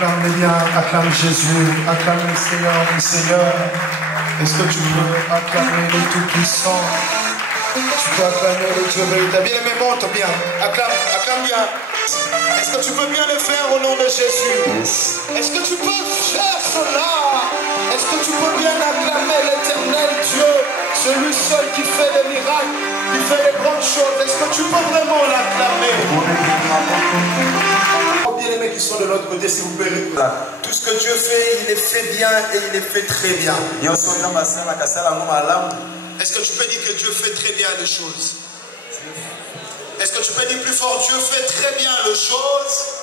Acclame bien, acclame Jésus, acclame le Seigneur du Seigneur. Est-ce que tu peux acclamer le Tout-Puissant? Tu peux acclamer le Dieu véritable. Bien aimé, monte bien. Acclame, acclame bien. Est-ce que tu peux bien le faire au nom de Jésus? Est-ce que tu peux faire cela? Est-ce que tu peux bien acclamer l'éternel Dieu, celui seul qui fait des miracles, qui fait des grandes choses? Est-ce que tu peux vraiment l'acclamer? Bien-aimés qui sont de l'autre côté, s'il vous plaît. Tout ce que Dieu fait, il le fait bien et il le fait très bien. Est-ce que tu peux dire que Dieu fait très bien les choses? Est-ce que tu peux dire plus fort, Dieu fait très bien les choses?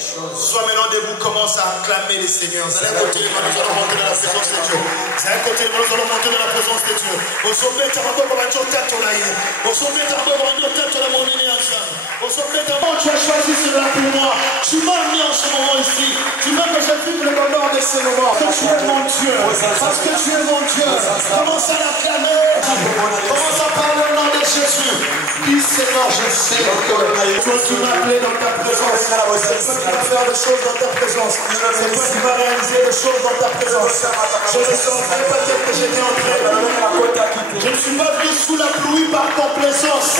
Sois maintenant debout, commence à acclamer les seigneurs. Vous allez côté, nous allons monter dans la présence de Dieu. Vous allez côté, nous allons monter dans la présence de Dieu. Au sommet, tu as encore comme un jour tête au laïe. Au sommet, tu as encore comme un jour tête au laïe. Au sommet, tu as choisi cela pour moi. Tu m'as mis en ce moment ici. Tu veux que je vive le bonheur de ce moment. Parce que tu es mon Dieu. Parce que tu es mon Dieu. Commence à l'acclamer. Commence à parler au nom de Jésus. Dis Seigneur, je sais que tu m'as appelé dans ta présence. C'est toi qui vas faire des choses dans ta présence. C'est toi qui vas réaliser des choses dans ta présence. Je ne sentais peut-être que j'étais en train. Je ne suis pas venu sous la pluie par complaisance.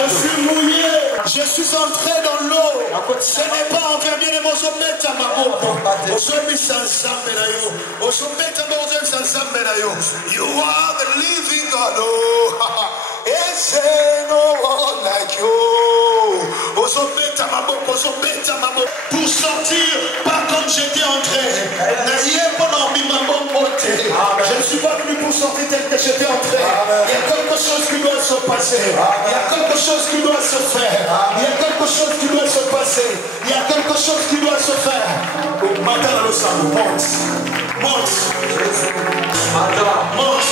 Je suis mouillé. Je suis entré dans l'eau. Ce n'est pas envers bien les mots. You are the living God. Is there no one like you? Pour sortir, pas comme j'étais entré. Je ne suis pas venu pour sortir tel que j'étais entré. Il y a quelque chose qui doit se passer. Il y a quelque chose qui doit se faire. Il y a quelque chose qui doit se passer. Il y a quelque chose qui doit se faire. Maintenant, le sang monte. Monte. Monte.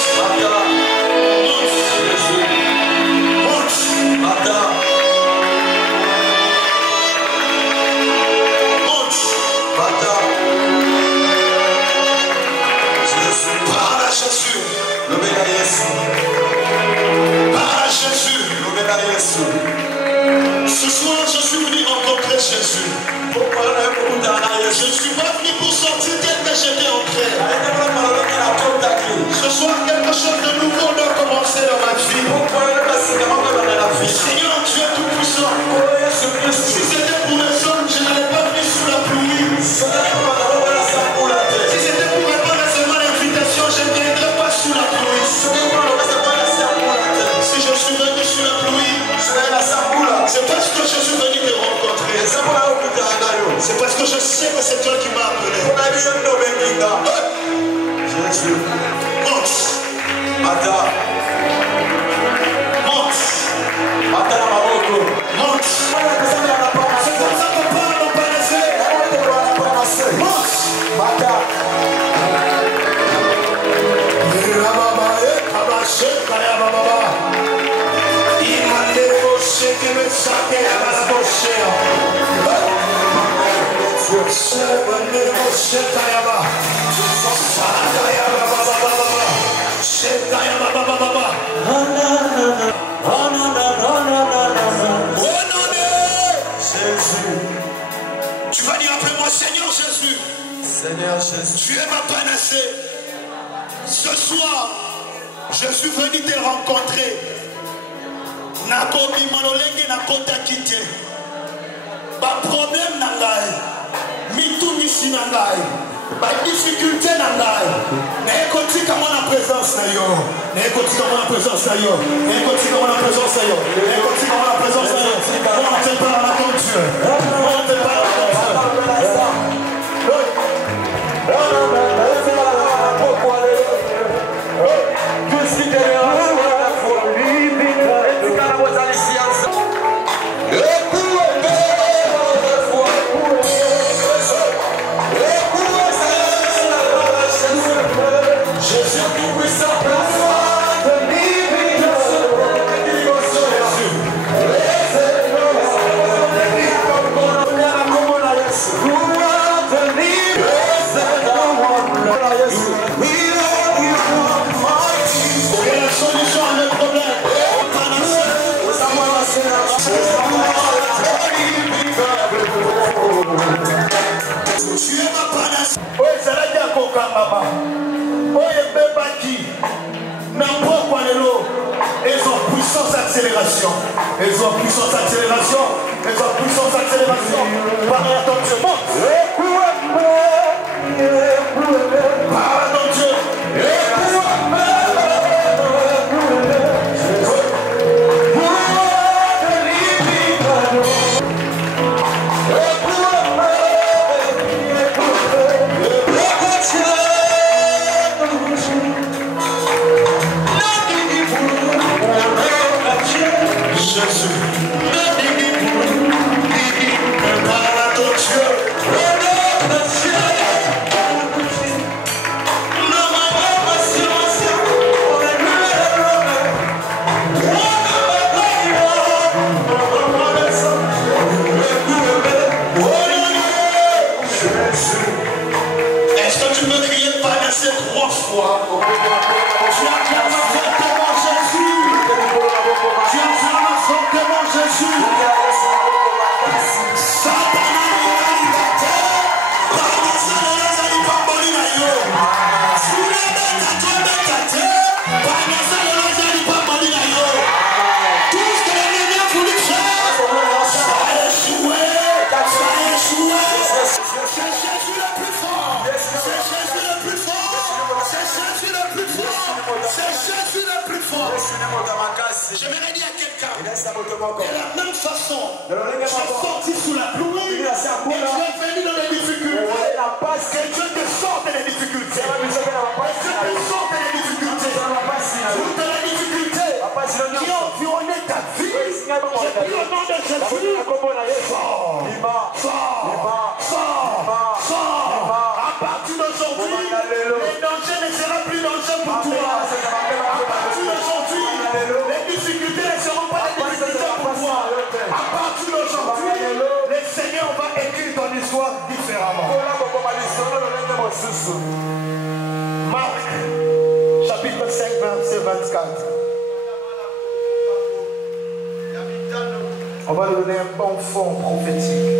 Ce soir, je suis venu rencontrer Jésus. Je ne suis pas venu pour sortir tel que j'étais entré. Ce soir, quelque chose de nouveau doit commencer dans ma vie. Seigneur Dieu Tout-Puissant, si c'était pour les hommes, je n'allais pas venir sous la pluie. Si c'était pour répondre à seulement l'invitation, je ne viendrais pas sous la pluie. Si je suis venu sous la pluie, c'est parce que je suis venu te rencontrer. C'est parce que je sais que c'est toi qui m'as appelé. Jésus. Monte. Monte. Monte. C'est comme ça qu'on parle en panacée. Monte. Tu vas dire après moi, Seigneur Jésus. Seigneur Jésus. Tu es ma panacée. Ce soir, je suis venu te rencontrer. Nakomi malolenge nakota kite. Ba problème nangai. Mitu misi nangai. Ba difficulté nangai. Nekotika mona présence na yo. Nekotika mona présence na yo. Nekotika mona présence na yo. Nekotika mona présence na yo. On te parle à ton Dieu. On te parle à ton Dieu. Baba. Oye Bebaki. N'importe quoi ils ont puissance accélération. Ils ont puissance accélération. Ils ont puissance accélération. Parle à ton Dieu. Parle à ton Dieu. J'aimerais dire à quelqu'un, de la même façon, j'ai sorti sous la pluie et je suis venu dans les difficultés. Que Dieu te sorte des difficultés. Que Dieu te sorte des difficultés. Toutes les difficultés qui ont environné ta vie, j'ai pris au nom de Jésus. Sors. À partir d'aujourd'hui, les dangers ne seront plus dangers pour toi. À partir d'aujourd'hui, les difficultés ne seront pas des difficultés pour toi. À partir d'aujourd'hui, le Seigneur va écrire ton histoire différemment. Marc, chapitre 5, verset 24. On va lui donner un bon fond prophétique.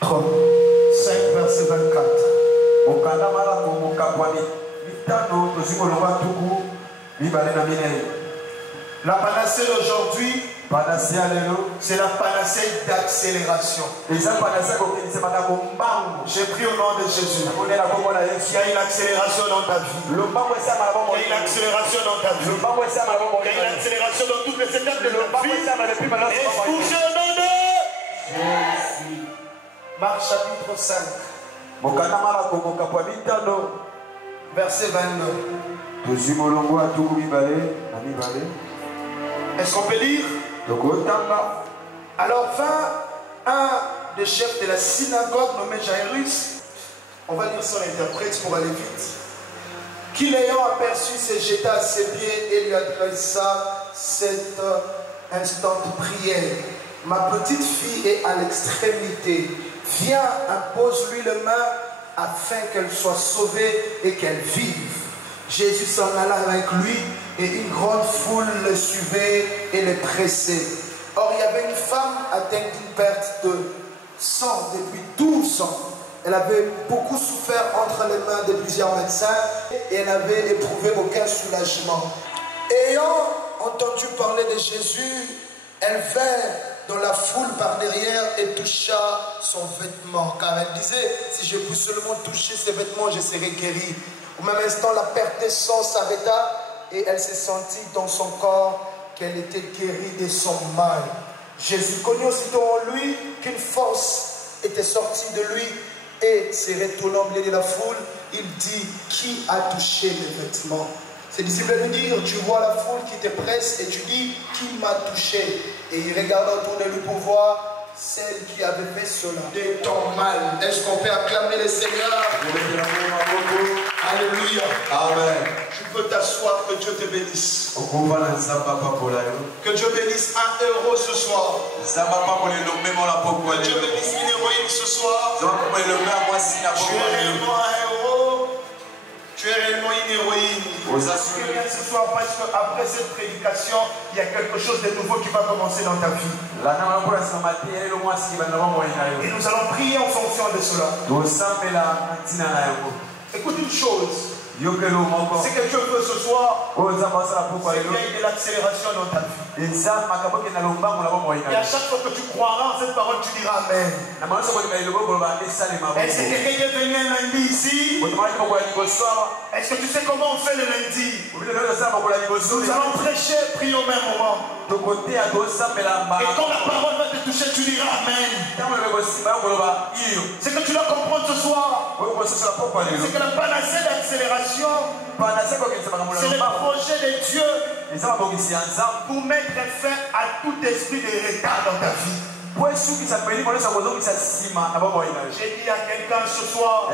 5, verset 24. La panacée d'aujourd'hui, c'est la panacée d'accélération. J'ai pris au nom de Jésus. Il y a une accélération dans ta vie. Il y a une accélération dans ta vie. Il y a une accélération dans toutes les étapes de ta vie. Et poussez au nom de Jésus. Marc chapitre 5. Verset 29. Est-ce qu'on peut lire? Alors vint un des chefs de la synagogue nommé Jairus, on va lire son interprète pour aller vite, qui l'ayant aperçu se jeta à ses pieds et lui adressa cette instante prière. Ma petite fille est à l'extrémité, viens, impose-lui les mains afin qu'elle soit sauvée et qu'elle vive. Jésus s'en alla avec lui et une grande foule le suivait et le pressait. Or, il y avait une femme atteinte d'une perte de sang depuis 12 ans. Elle avait beaucoup souffert entre les mains de plusieurs médecins et elle n'avait éprouvé aucun soulagement. Ayant entendu parler de Jésus, elle vint dans la foule par derrière et toucha son vêtement. Car elle disait, si je puis seulement toucher ses vêtements, je serai guérie. Au même instant, la perte de sang s'arrêta et elle se sentit dans son corps qu'elle était guérie de son mal. Jésus connut aussitôt en lui qu'une force était sortie de lui et se retournant au milieu de la foule, il dit, qui a touché mes vêtements? Ses disciples lui dirent, tu vois la foule qui te presse et tu dis, qui m'a touché? Et il regarda autour de lui pour voir celle qui avait fait cela. De ton mal. Est-ce qu'on peut acclamer le Seigneur? Alléluia. Amen. Tu peux t'asseoir, que Dieu te bénisse. Que Dieu bénisse un héros ce soir. Que Dieu bénisse une héroïne ce soir. Tu es réellement un héros. Tu es réellement une héroïne. Ce soir, parce qu'après cette prédication, il y a quelque chose de nouveau qui va commencer dans ta vie. Et nous allons prier en fonction de cela. Écoute une chose. Ce que Dieu veut ce soir, c'est qu'il y ait de l'accélération dans ta vie. Et à chaque fois que tu croiras en cette parole, tu diras Amen. Est-ce que quelqu'un est venu un lundi ici? Est-ce que tu sais comment on fait le lundi? Nous allons prêcher, prier au même moment. Et quand la parole va te toucher, tu diras Amen. Ce que tu dois comprendre ce soir, c'est que la panacée d'accélération, c'est le projet de Dieu pour mettre fin à tout esprit de retard dans ta vie. J'ai dit à quelqu'un ce soir,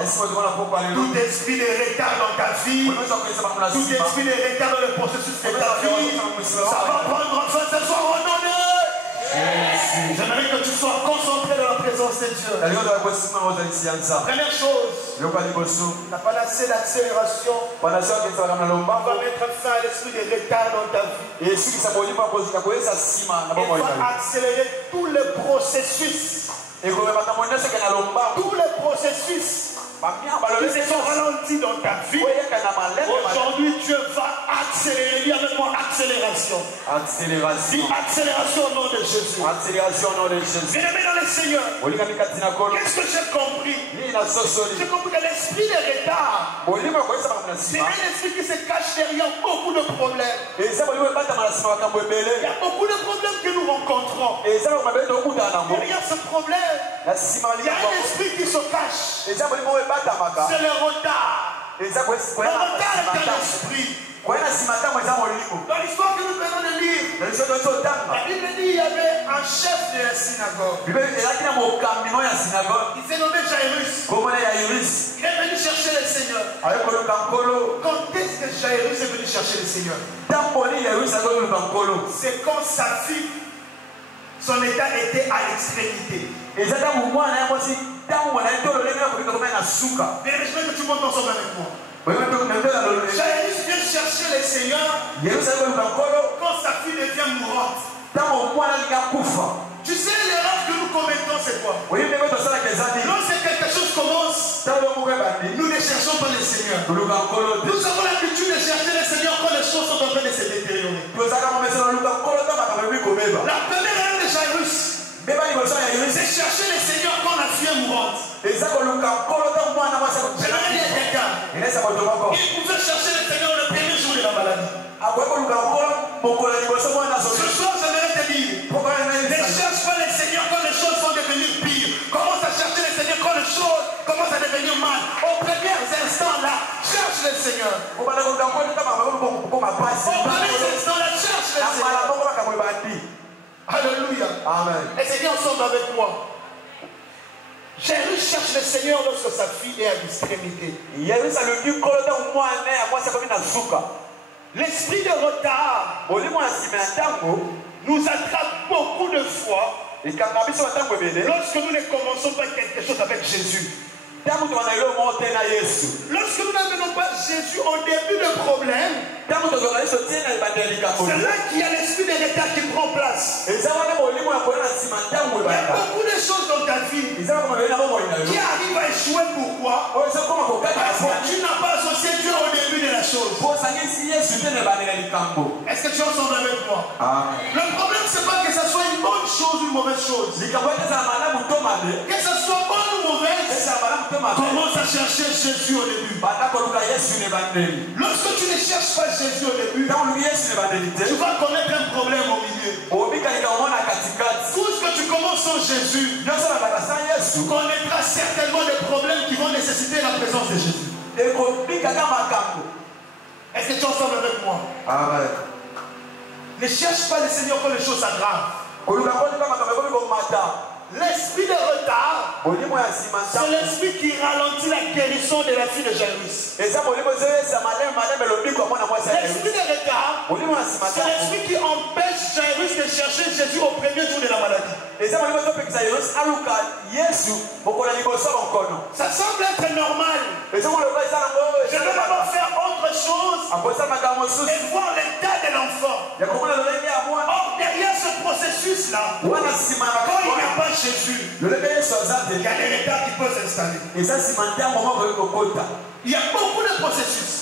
tout esprit de retard dans ta vie, tout esprit de retard dans le processus de ta vie, ça va prendre fin ce soir au nom de Dieu. J'aimerais que tu sois concentré dans la présence de Dieu. Première chose, la panacée d'accélération va mettre fin à l'esprit de retard dans ta vie. Et va accélérer tous les processus. Tous les processus qui se sont ralentis dans ta vie. Aujourd'hui, Dieu va accélérer. Dis avec moi accélération. Dis accélération au nom de Jésus. Bien-aimé dans le Seigneur, qu'est-ce que j'ai compris? J'ai compris que l'esprit de retard, c'est un esprit qui se cache derrière beaucoup de problèmes. Il y a beaucoup de problèmes que nous rencontrons. Derrière ce problème, il y a un esprit qui se cache. C'est le retard. Le retard est un esprit. Dans l'histoire que nous venons de lire, la Bible dit qu'il y avait un chef de la synagogue. Il s'est nommé Jairus. Il est venu chercher le Seigneur. Quand est-ce que Jairus est venu chercher le Seigneur? C'est quand sa fille, son état était à l'extrémité. Bien, je veux que tu montes ensemble avec moi. Jairus vient chercher le Seigneur quand sa fille devient mourante. Tu sais, l'erreur que nous commettons, c'est quoi? Lorsque quelque chose commence, nous ne cherchons pas le Seigneur. Nous avons l'habitude de chercher le Seigneur quand les choses sont en train de se détériorer. La première erreur de Jairus, c'est chercher le Seigneur quand la fille est mourante. J'aimerais dire à quelqu'un, il pouvait chercher le Seigneur le premier jour de la maladie. Ce soir, j'aimerais te dire, ne cherche pas le Seigneur quand les choses vont devenir pires. Commence à chercher le Seigneur quand les choses commencent à devenir mal. Aux premiers instants là, cherche le Seigneur. Aux premiers instants là, cherche le Seigneur. Alléluia. Amen. Et c'est bien ensemble avec moi. Jairus cherche le Seigneur lorsque sa fille est à l'extrémité. L'esprit de retard nous attrape beaucoup de fois lorsque nous ne commençons pas quelque chose avec Jésus. Lorsque nous n'amenons pas Jésus au début du problème, c'est là qu'il y a l'esprit de retard qui prend place. Il y a beaucoup de choses dans ta vie qui arrivent à échouer. Pourquoi? Parce que tu n'as pas associé Dieu au début de la chose. Est-ce que tu es ensemble avec moi? Le problème, c'est pas que ça soit une bonne chose ou une mauvaise chose. Que ça soit bonne ou mauvaise, commence à chercher Jésus au début. Lorsque tu ne cherches pas Jésus au début, tu vas connaître un problème au milieu. Tout ce que tu commences sans Jésus, tu connaîtras certainement des problèmes qui vont nécessiter la présence de Jésus. Est-ce que tu es ensemble avec moi? Amen. Ne cherche pas le Seigneur quand les choses s'aggravent. L'esprit de retard, c'est l'esprit qui ralentit la guérison de la fille de Jairus. L'esprit de retard, c'est l'esprit qui empêche Jairus de chercher Jésus au premier jour de la maladie. Ça semble être normal. Je vais d'abord faire autre chose et voir l'état de l'enfant. Or, derrière ce processus-là, quand il n'y a pas Jésus, il y a des retards qui peuvent s'installer. Il y a beaucoup de processus,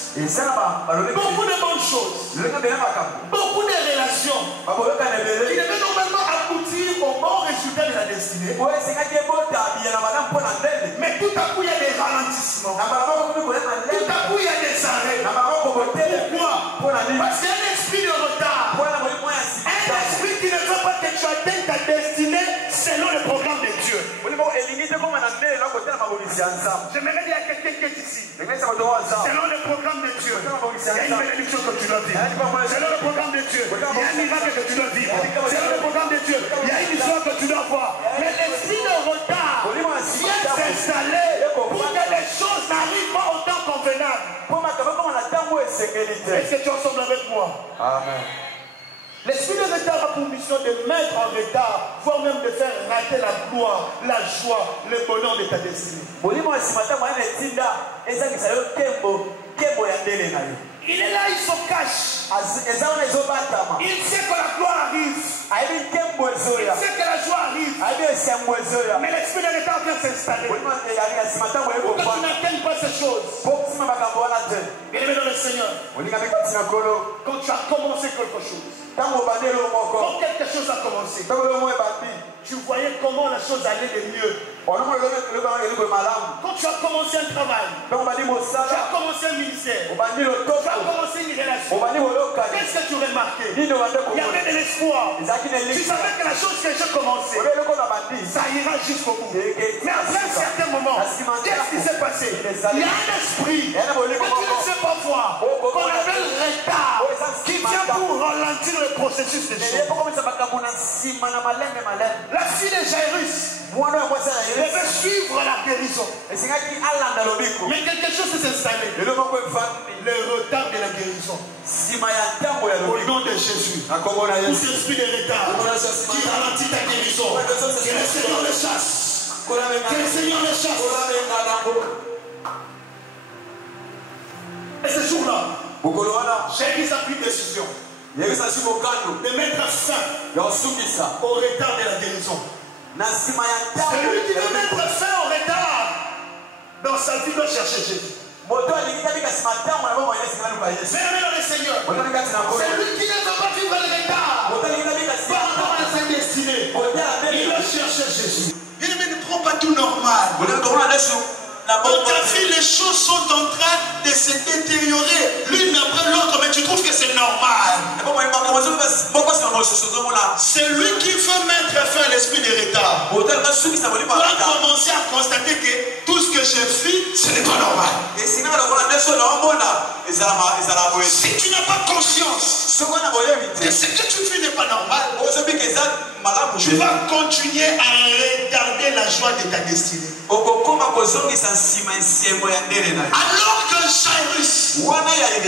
beaucoup de bonnes choses, beaucoup de relations qui devaient normalement aboutir au bon résultat de la destinée. Mais tout à coup, il y a des ralentissements. Tout à coup, il y a des arrêts. Pourquoi? Parce qu'il y a un esprit de retard. Un esprit qui ne veut pas que tu atteignes ta destinée selon le programme de Dieu. J'aimerais dire à quelqu'un qui est ici, selon le programme de Dieu, il y a une bénédiction que tu dois vivre. Selon le programme de Dieu, il y a un miracle que tu dois vivre. Selon le programme de Dieu, il y a une histoire que tu dois voir. Mais l'esprit de retard vient s'installer pour que les choses n'arrivent pas au temps convenable. Est-ce que tu es ensemble avec moi? Amen. L'esprit de retard a pour mission de mettre en retard, voire même de faire rater la gloire, la joie, le bonheur de ta destinée. Il est là, il se cache. Il sait que la gloire arrive. Il sait que la joie arrive. Mais l'esprit de retard vient s'installer. Pour que tu n'atteignes pas ces choses. Bien-aimé dans le Seigneur, quand tu as commencé quelque chose, quand quelque chose a commencé, tu voyais comment la chose allait de mieux. Quand tu as commencé un travail, tu as commencé un ministère, tu as commencé une relation, qu'est-ce que tu remarquais? Il y avait de l'espoir. Tu savais que la chose que j'ai commencé, ça ira jusqu'au bout. Mais après un certain moment, qu'est-ce qui s'est passé? Il y a un esprit que tu ne sais pas voir, qu'on appelle retard, qui vient pour ralentir le processus des choses. La fille de Jairus devait suivre la guérison. Mais quelque chose s'est installé. Le retard de la guérison. Au nom de Jésus. Tout esprit de retard qui ralentit ta guérison. Que le Seigneur le chasse. Que le Seigneur le chasse. Et ce jour-là, Jairus a pris décision de mettre fin au retard de la guérison. Celui qui veut mettre fin au retard dans sa vie doit chercher Jésus. Mais dans le Seigneur, celui qui ne veut pas vivre le retard par rapport à sa destinée, il doit chercher Jésus. Il ne prend pas tout normal. Dans ta vie, les choses sont en train de se détériorer l'une après l'autre, mais tu trouves que c'est normal. C'est lui qui veut mettre fin à l'esprit de retard. On va commencer à constater que tout ce que je vis, ce n'est pas normal. Si tu n'as pas conscience que ce que tu vis n'est pas normal, tu vas continuer à retarder la joie de ta destinée. Alors que Jairus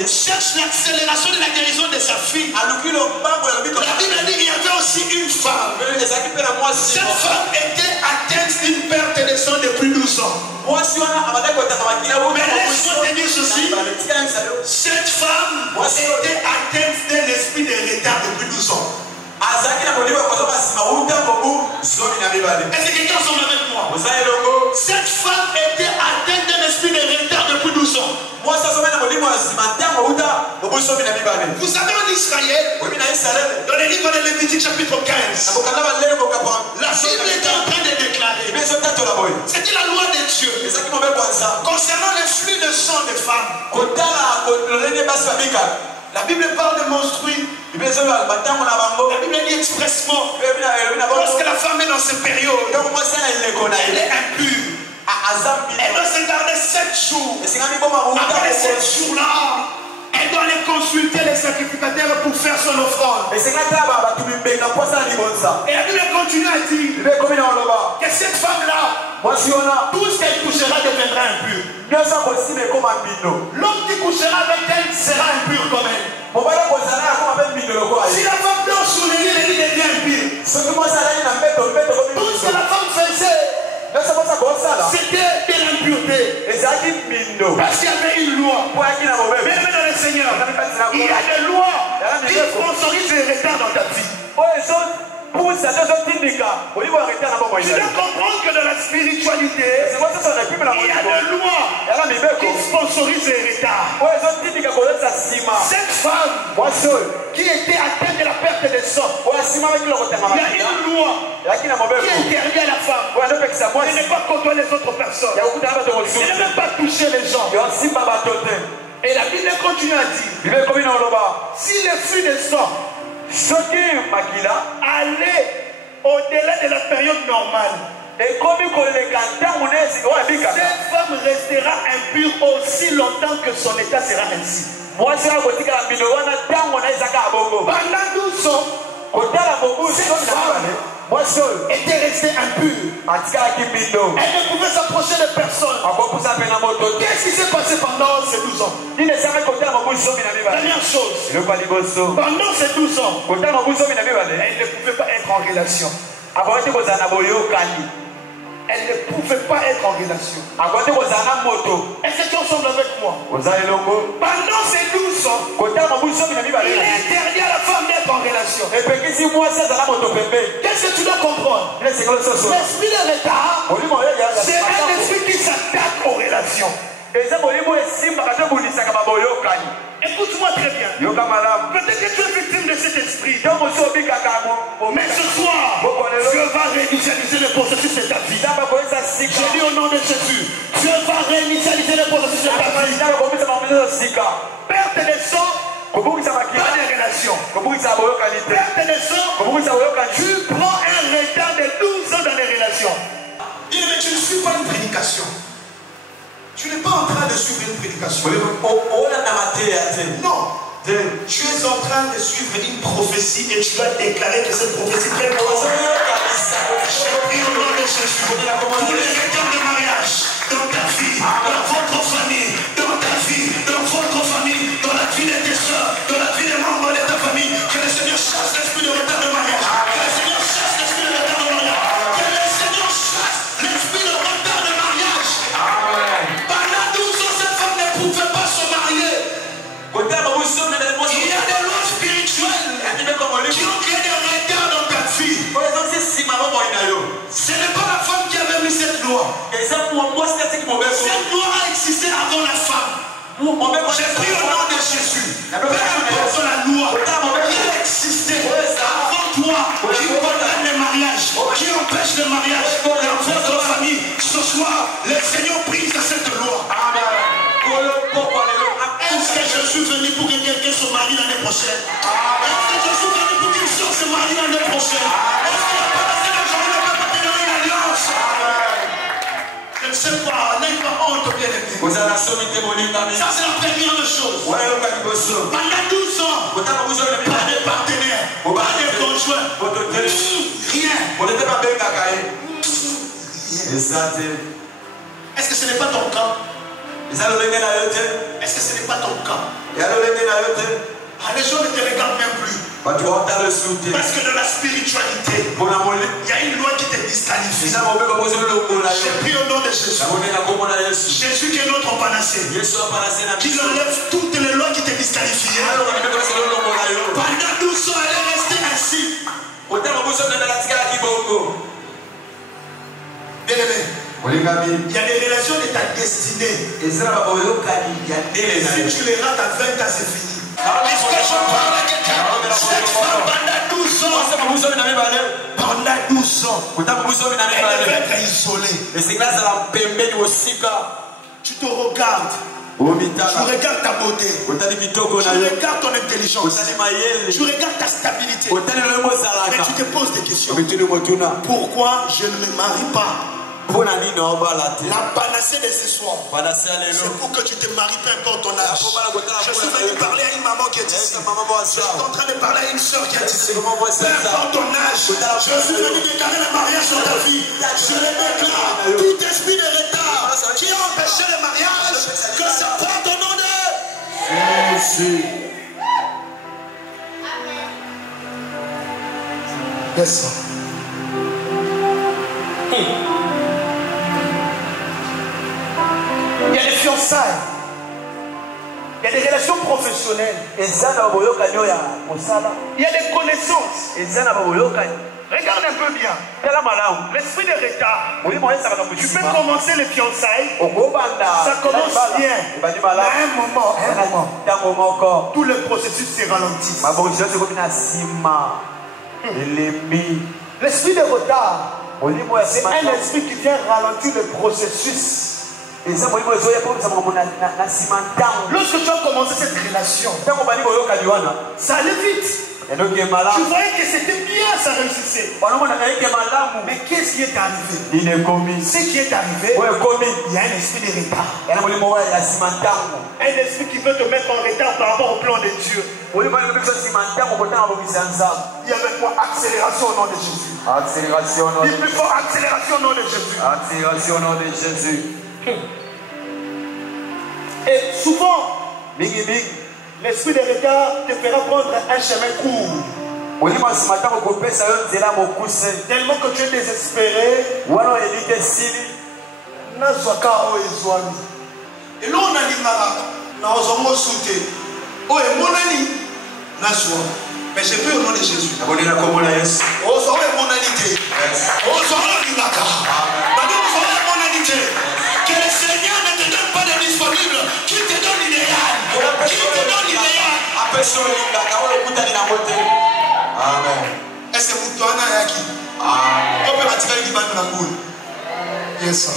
cherche l'accélération de la guérison de sa fille, la Bible dit qu'il y avait aussi une femme. Cette femme était atteinte d'une perte de sang depuis 12 ans. Mais laisse-moi te dire ceci, cette femme était atteinte d'un esprit de retard depuis 12 ans. Est-ce que quelqu'un semble avec moi? Cette femme était atteinte d'un esprit de retard depuis 12 ans. Vous savez, en Israël, dans le livre de Lévitique chapitre 15, la Bible est en train de déclarer, c'est la loi de Dieu concernant le flux de sang des femmes. La Bible parle de menstrues. La Bible dit expressement, lorsque la femme est dans cette période, elle est impure. Elle doit se garder 7 jours. Après les 7 jours-là, elle doit aller consulter les sacrificateurs pour faire son offrande. Et la Bible continue à dire que cette femme-là, tout ce qu'elle touchera deviendra impur. L'homme qui couchera avec elle sera impur comme elle. Si la femme blanche sur les lits devient impure, Tout ce que la femme faisait, c'était de l'impureté. Parce qu'il y avait une loi. Mais dans le Seigneur, il y a des lois qui sponsorisent les retards dans ta vie. Tu dois comprendre que dans la spiritualité, il y a des lois qui sponsorisent les retards. Cette femme qui était atteinte de la perte de sang, il y a une loi qui interdit à la femme de ne pas côtoyer les autres personnes, de ne même pas toucher les gens. Et la Bible continue à dire, si le flux de sang allait au-delà de la période normale, cette femme restera impure aussi longtemps que son état sera ainsi. Pendant 12 ans, cette femme était restée impure. Elle ne pouvait s'approcher de personne. Qu'est-ce qui s'est passé pendant ces 12 ans? Première chose, pendant ces 12 ans, elle ne pouvait pas être en relation. Elle ne pouvait pas être en relation. Est-ce que tu es ensemble avec moi? Pendant ces 12 ans, il est interdit à la femme d'être en relation. Qu'est-ce que tu dois comprendre? L'esprit de retard, c'est un esprit qui s'attaque aux relations. Écoute-moi très bien. Peut-être que tu es victime de cet esprit. Mais ce soir, Dieu va réinitialiser le processus de ta vie. J'ai dit au nom de Jésus, Dieu va réinitialiser le processus de ta vie. Perte de sang, pas de relation. Perte de sang, tu prends un retard de 12 ans dans les relations. Bien, mais tu ne suis pas une prédication. Tu n'es pas en train de suivre une prédication. Non. Tu es en train de suivre une prophétie et tu vas déclarer que cette prophétie est très bonne. Je prie au nom de Jésus pour les retards de mariage dans ta vie, dans votre famille, dans ta vie, dans votre famille, dans la vie de tes soeurs, dans la vie des membres de ta famille. Que le Seigneur chasse l'esprit de retard de mariage. Que le Seigneur chasse l'esprit de retard de mariage. Que le Seigneur chasse l'esprit de retard de mariage. Pendant 12 ans, cette femme ne pouvait pas se marier. Il y a des lois spirituelles qui ont créé des retards dans ta vie. Ce n'est pas la femme qui avait mis cette loi. Cette loi a existé avant la femme. J'ai pris au nom de Jésus. Peu importe la loi, il existait avant toi qui condamne le mariage, qui empêche le mariage dans votre famille. Ce soir, le Seigneur brise cette loi. Est-ce que je suis venu pour que quelqu'un se marie l'année prochaine? Est-ce que je suis venu pour qu'une soeur se marie l'année prochaine? Est-ce qu'il n'y a pas assez de gens qui ne peuvent pas te donner une alliance? Je ne sais pas, n'aie pas honte, bien aimé. Ça, c'est la première chose. Pendant 12 ans, pas de partenaire, pas de conjoint, rien. Est-ce que ce n'est pas ton cas? Est-ce que ce n'est pas ton cas? Les gens ne te regardent même plus. Parce que dans la spiritualité, il y a une loi qui te disqualifie. J'ai pris au nom de Jésus. Jésus qui est notre panacée, qui enlève toutes les lois qui te disqualifient. Pendant 12 ans, elle est restée ainsi. Bien aimé, il y a des relations de ta destinée. Si tu les rates à 20 ans, c'est fini. Est-ce que je parle à quelqu'un? Cette femme, pendant 12 ans, elle devait être isolée. Tu te regardes. Tu regardes ta beauté. Tu regardes ton intelligence. Tu regardes ta stabilité. Mais tu te poses des questions. Pourquoi je ne me marie pas? La panacée de ce soir, c'est pour que tu te maries, peu importe ton âge. Je suis venu parler à une maman qui est ici. Je suis en train de parler à une soeur qui est ici. Peu importe ton âge, je suis venu déclarer le mariage sur ta vie. Je le déclare. Tout esprit de retard qui a empêché le mariage, que ça parte au nom de Jésus. Descends. fiançailles. Il y a des relations professionnelles. Il y a des connaissances. Regarde un peu bien. L'esprit de retard. Tu peux commencer les fiançailles. Ça commence bien. Mais à un moment, tout le processus se ralentit. L'esprit de retard, c'est un esprit qui vient ralentir le processus. Lorsque tu as commencé cette relation, ça allait vite. Tu voyais que c'était bien, ça réussissait. Mais qu'est-ce qui est arrivé? Ce qui est arrivé, il y a un esprit de retard. Un esprit qui veut te mettre en retard par rapport au plan de Dieu. Dis avec moi, accélération au nom de Jésus. Dis plus fort, accélération au nom de Jésus. Accélération au nom de Jésus. Et souvent, l'esprit de retard te fera prendre un chemin court. Tellement que tu es désespéré. Et là, on a dit, mais j'ai pris au nom de Jésus. Que le Seigneur ne te donne pas de disponible, qu'il te donne l'idéal. Qu'il te donne l'idéal. Amen. Est-ce que vous tournez à qui? Amen. On peut attirer qui va nous la boule. Yes, sir.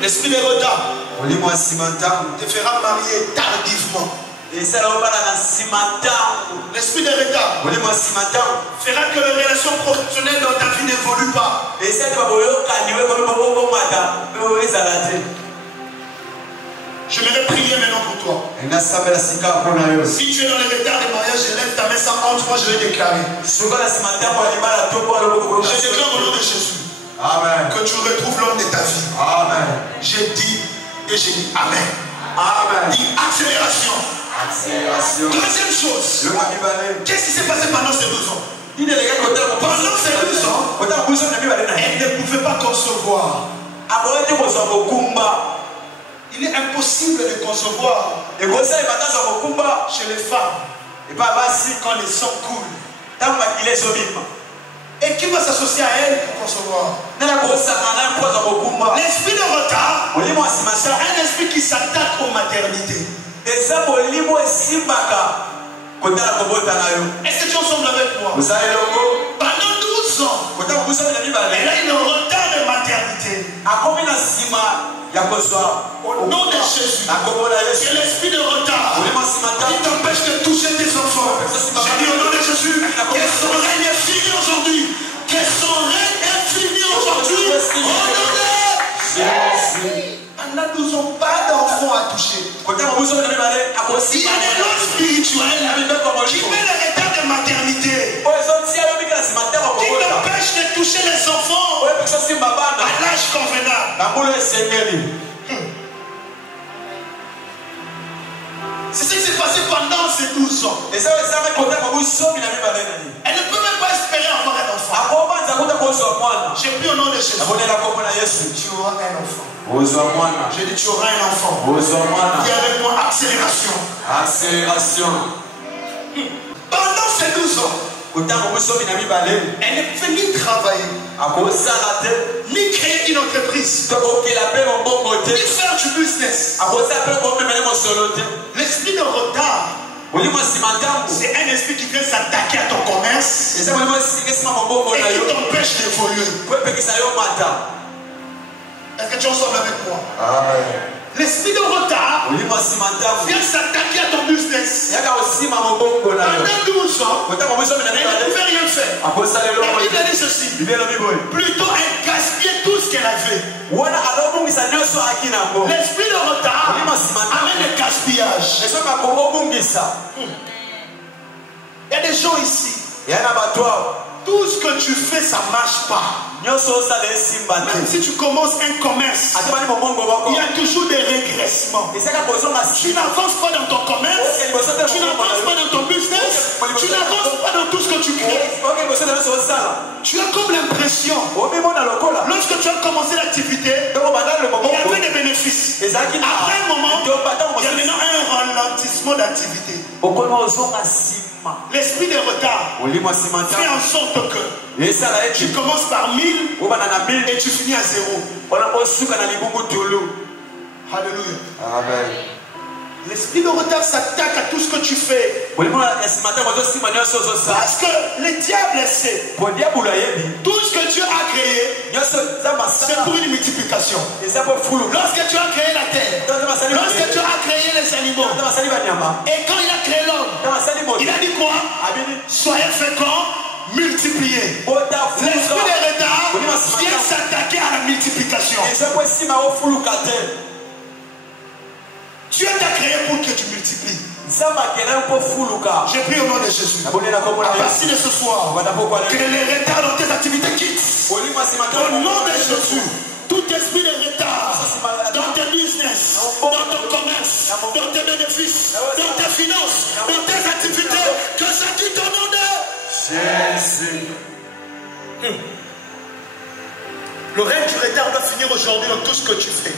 L'esprit de retard te fera marier tardivement. L'esprit de retard fera que les relations professionnelles dans ta vie n'évoluent pas. Je vais prier maintenant pour toi. Si tu es dans les retards de mariage, je lève ta main sans honte, moi je vais déclarer. Je déclare au nom de Jésus. Amen. Que tu retrouves l'homme de ta vie. Amen. J'ai dit et j'ai dit Amen. Amen. Dis accélération. Accélération. Deuxième chose. Qu'est-ce qui s'est passé pendant ces 12 ans? Pendant ces 12 ans, elle ne pouvait pas concevoir. Il est impossible de concevoir chez les femmes quand le sang coule. Et qui va s'associer à elle pour concevoir? L'esprit de retard, c'est un esprit qui s'attaque aux maternités. Est-ce que tu es ensemble avec moi? Pendant 12 ans, elle a eu un retard de maternité. Au nom de Jésus, que l'esprit de retard qui t'empêche de toucher tes enfants, j'ai dit au nom de Jésus, que son règne est fini aujourd'hui. Que son règne est fini aujourd'hui. Au nom de Jésus. On a 12 ans, pas d'enfants à toucher. Il y a des lois spirituelles qui met le retard de maternité, qui t'empêche de toucher les enfants à l'âge convenable. C'est ce qui s'est passé pendant ces 12 ans. Elle ne peut même pas espérer avoir un enfant. J'ai pris au nom de Jésus. Tu auras un enfant. J'ai dit tu auras un enfant. Dis avec moi accélération. Accélération. Pendant ces 12 ans, elle ne pouvait ni travailler, ni créer une entreprise, ni faire du business. L'esprit de retard, c'est un esprit qui vient s'attaquer à ton commerce et qui t'empêche d'évoluer. Est-ce que tu es ensemble avec moi? L'esprit de retard vient s'attaquer à ton business. Pendant 12 ans, elle ne pouvait rien faire. La Bible dit ceci. Plutôt elle gaspillait tout ce qu'elle avait. L'esprit de retard amène le gaspillage. Il y a des gens ici. tout ce que tu fais, ça ne marche pas. Même si tu commences un commerce, il y a toujours des régressements. Tu n'avances pas dans ton commerce, tu n'avances pas dans ton business, tu n'avances pas dans tout ce que tu crées. Tu as comme l'impression, lorsque tu as commencé l'activité, il y avait des bénéfices. Après un moment, il y a maintenant un ralentissement d'activité. L'esprit de retard fait en sorte que tu commences par 1000 et tu finis à 0. Alléluia. Amen. L'esprit de retard s'attaque à tout ce que tu fais. Parce que le diable sait. Tout ce que Dieu a créé, c'est pour une multiplication. Lorsque tu as créé la terre, lorsque tu as créé les animaux, et quand il a créé l'homme, il a dit quoi? Soyez féconds, multipliez. L'esprit de retard vient s'attaquer à la multiplication. Dieu t'a créé pour que tu multiplies. J'ai pris au nom de Jésus. À partir de ce soir, que les retards dans tes activités quittent. Au nom de Jésus, tout esprit de retard dans tes business, dans ton commerce, dans tes bénéfices, dans tes finances, dans tes activités, que ça quitte au nom de Jésus. Le règne du retard va finir aujourd'hui dans tout ce que tu fais.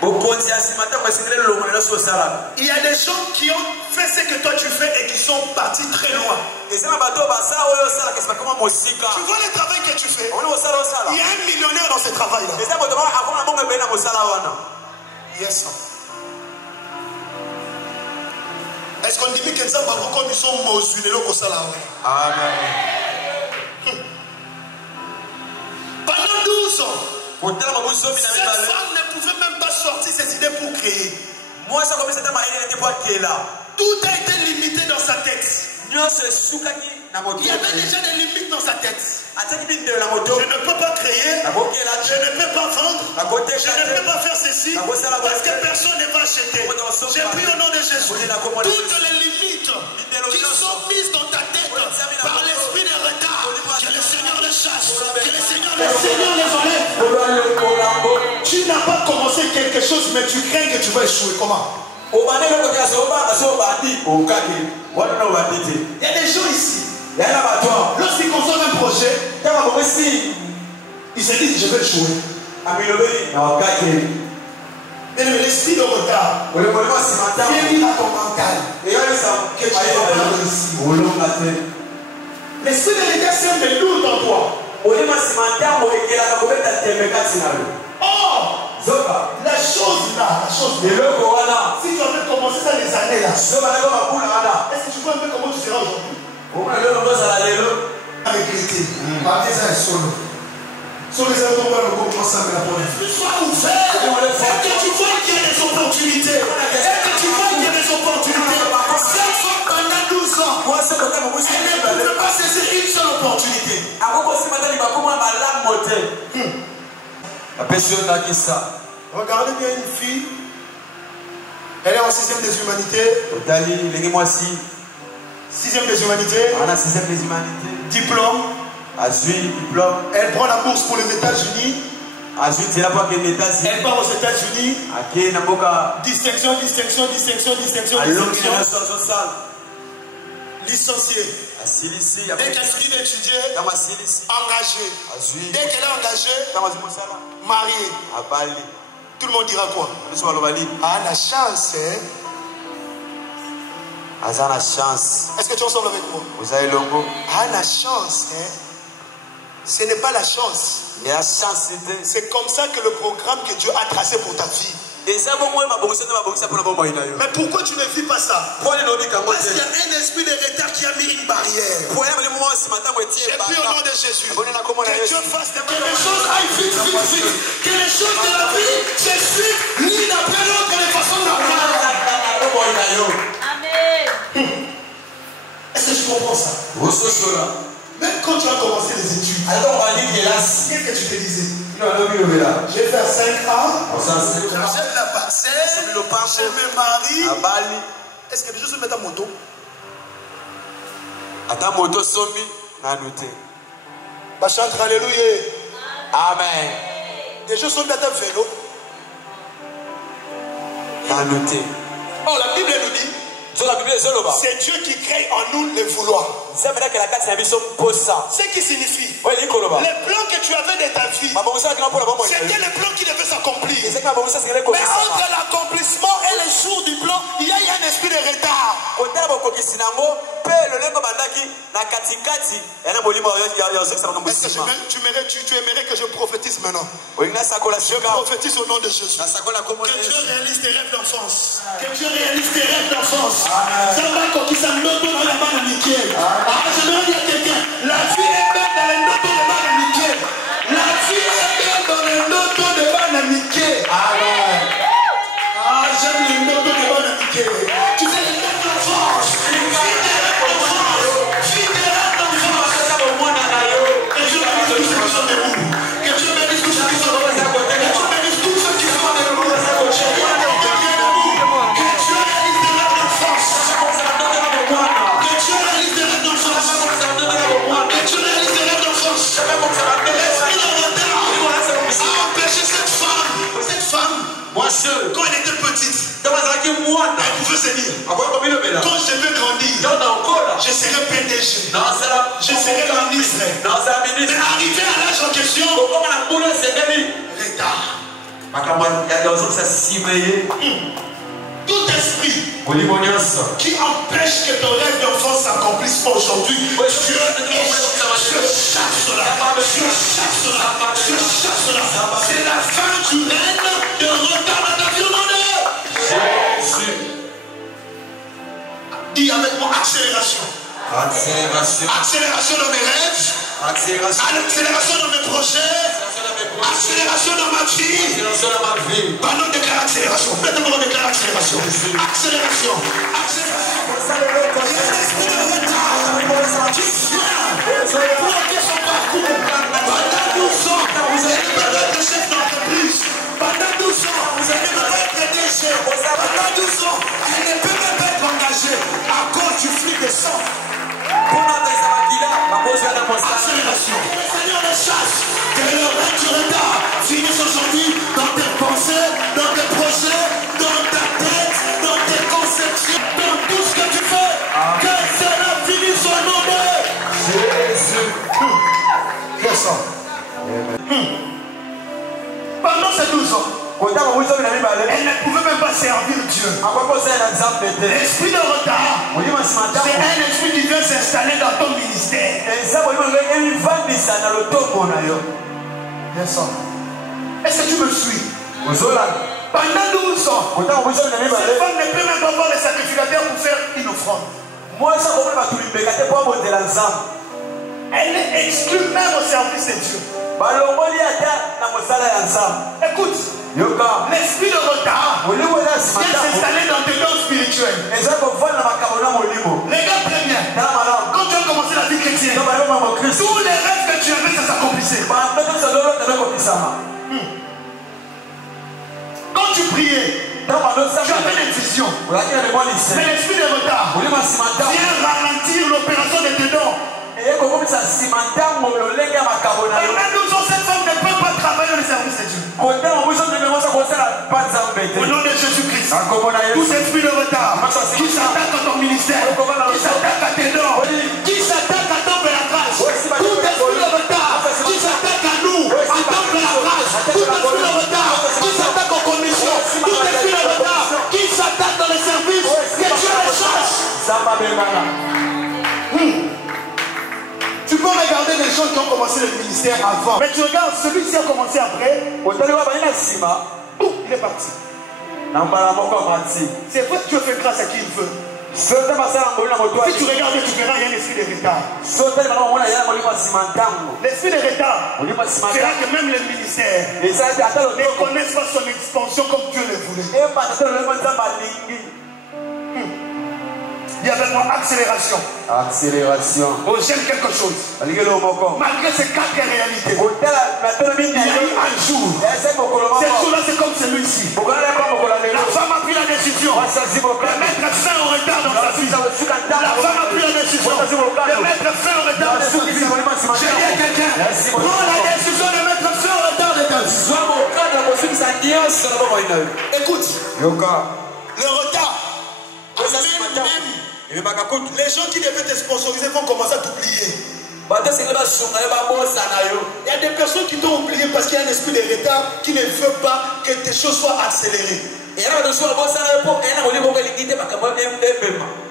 Il y a des gens qui ont fait ce que toi tu fais et qui sont partis très loin. Tu vois le travail que tu fais. Il y a un millionnaire dans ce travail-là. Yes. Est-ce qu'on dit que nous sommes mosulés au Salah? Amen. Pendant 12 ans, cette femme ne pouvait même pas sortir ses idées pour créer. Tout a été limité dans sa tête. Il y avait déjà des limites dans sa tête. Je ne peux pas créer, je ne peux pas vendre, je ne peux pas faire ceci parce que personne ne va acheter. J'ai pris au nom de Jésus toutes les limites qui sont mises dans ta tête par l'esprit de retard. Que le Seigneur les chasse, que le Seigneur les enlève. Tu n'as pas commencé quelque chose, mais tu crains que tu vas échouer. Comment? Il y a des gens ici. Lorsqu'ils consomment un projet, ils se disent je vais échouer. Mais l'esprit de retard vient dire à ton mental que tu ne vas pas réussir. L'esprit de retard sème des doutes en toi. Or, la chose là, si tu avais commencé ça les années là, est-ce que tu vois un peu comment tu seras aujourd'hui? Regretter. Parler ça est solo. Sur les autres, on va commencer à la première. Sois ouvert. Et que tu vois qu'il y a des opportunités. Et que tu vois qu'il y a des opportunités. Cette femme pendant 12 ans, elle ne pouvait pas saisir une seule opportunité. Regardez bien une fille. Elle est en 6e des humanités. 6e des humanités. Diplôme. Elle prend la bourse pour les États-Unis. Elle part aux États-Unis. Distinction. Licenciée. Dès qu'elle finit d'étudier, engagée. Dès qu'elle est engagée, mariée. Tout le monde dira quoi? Ah, la chance, hein? Est-ce que tu es ensemble avec moi? Ah, la chance, hein? Ce n'est pas la chance. C'est comme ça que le programme que Dieu a tracé pour ta vie. Mais pourquoi tu ne vis pas ça? Parce qu'il y a un esprit de retard qui a mis une barrière. J'ai pris au nom de Jésus que Dieu fasse que les choses aillent vite. Que les choses de la vie se suivent l'une après l'autre de façon normale. Amen. Est-ce que tu comprends ça? Même quand tu as commencé les études, qu'est-ce que tu te disais? Je vais faire 5 ans, j'achète la parcelle, je me marie. Est-ce que les gens se mettent à moto? Bah, chante Alléluia. Amen. Des gens sont dans ta vélo. À noter. Oh, la Bible nous dit. C'est Dieu qui crée en nous le vouloir. Ce qui signifie les plans que tu avais de ta vie, c'était les plans qui devaient s'accomplir. Mais entre l'accomplissement et le jour du plan, il y a un esprit de retard. Est-ce que tu aimerais que je prophétise maintenant? Je prophétise au nom de Jésus. Que Dieu réalise tes rêves d'enfance. Que Dieu réalise tes rêves d'enfance. J'aimerais dire à quelqu'un, la vie est belle dans les notes de Banamiké. La vie est belle dans les notes de Banamiké. Ah, j'aime les notes de Banamiké. Tu sais, les notes d'enfance. Vie des rêves d'enfance. Vie des rêves d'enfance. Que Dieu bénisse tous ceux qui sont debout. Que Dieu bénisse tous ceux qui sont debout. Que Dieu bénisse tous ceux qui sont debout. Quand elle était petite, elle pouvait se dire, quand je vais grandir, je serai PDG, je serai ministre. Mais arrivé à l'âge en question, retard. Tout esprit qui empêche que ton rêve d'enfance s'accomplisse pas aujourd'hui, je chasse cela. C'est la fin du règne de retard dans ta vie au nom de Jésus. Dis avec moi accélération. Accélération dans mes rêves. Accélération dans mes projets. Accélération dans ma vie. Pardon, déclare accélération. Faites-moi déclarer accélération. Accélération. Tu viens bloquer son parcours. Pendant 12 ans, vous avez besoin de chef d'entreprise. Pendant 12 ans, vous avez besoin de déchets. Pendant 12 ans, elle ne peut même pas être engagée à cause du flux de sang. Accélération. Seigneur, les chasse. Que le règne du retard finisse aujourd'hui dans tes pensées, dans tes projets, dans ta tête, dans tes conceptions, dans tout ce que tu fais. Que cela finisse au nom de Jésus. Pendant ces 12 ans, elle ne pouvait même pas servir Dieu. L'esprit de retard, c'est un esprit qui vient s'installer dans ton ministère. Est-ce que tu me suis? Pendant 12 ans, cette femme ne peut même pas voir les sacrificateurs pour faire une offrande. Elle est exclue même au service de Dieu. Écoute, l'esprit de retard vient s'installer dans tes dons spirituels. Regarde très bien. Quand tu as commencé la vie chrétienne, tous les rêves que tu avais, ça s'accomplissait. Quand tu priais, tu avais des visions. Mais l'esprit de retard vient ralentir l'opération de tes dons. Pendant 12 ans, cette femme ne peut pas travailler dans le service de Dieu. Au nom de Jésus-Christ, tout esprit de retard qui s'attaque à ton ministère, qui s'attaque à tes dons, qui s'attaque à ton grâce, tout esprit de retard qui s'attaque à nous, à ton grâce, tout esprit de retard qui s'attaque aux commissions, tout esprit de retard qui s'attaque dans les services, que Dieu les chasse. Tu peux regarder les gens qui ont commencé le ministère avant. Mais tu regardes celui-ci a commencé après. Il est parti. C'est vrai que Dieu fait grâce à qui il veut. Si tu regardes, tu verras, il y a un esprit de retard. L'esprit de retard fera que même les ministères ne connaissent pas son expansion comme Dieu le voulait. Il y avait moi accélération. Oh, j'aime quelque chose. Malgré ces 4 réalités, il y a eu un jour. Ce jour-là, c'est comme celui-ci. La femme a pris la décision de mettre fin au retard dans sa vie. La femme a pris la décision de mettre fin au retard dans sa vie. J'ai dit à quelqu'un, Prends la décision de mettre fin au retard de ta vie. Écoute, le retard, même les gens qui devaient te sponsoriser vont commencer à t'oublier. Il y a des personnes qui t'ont oublié parce qu'il y a un esprit de retard qui ne veut pas que tes choses soient accélérées.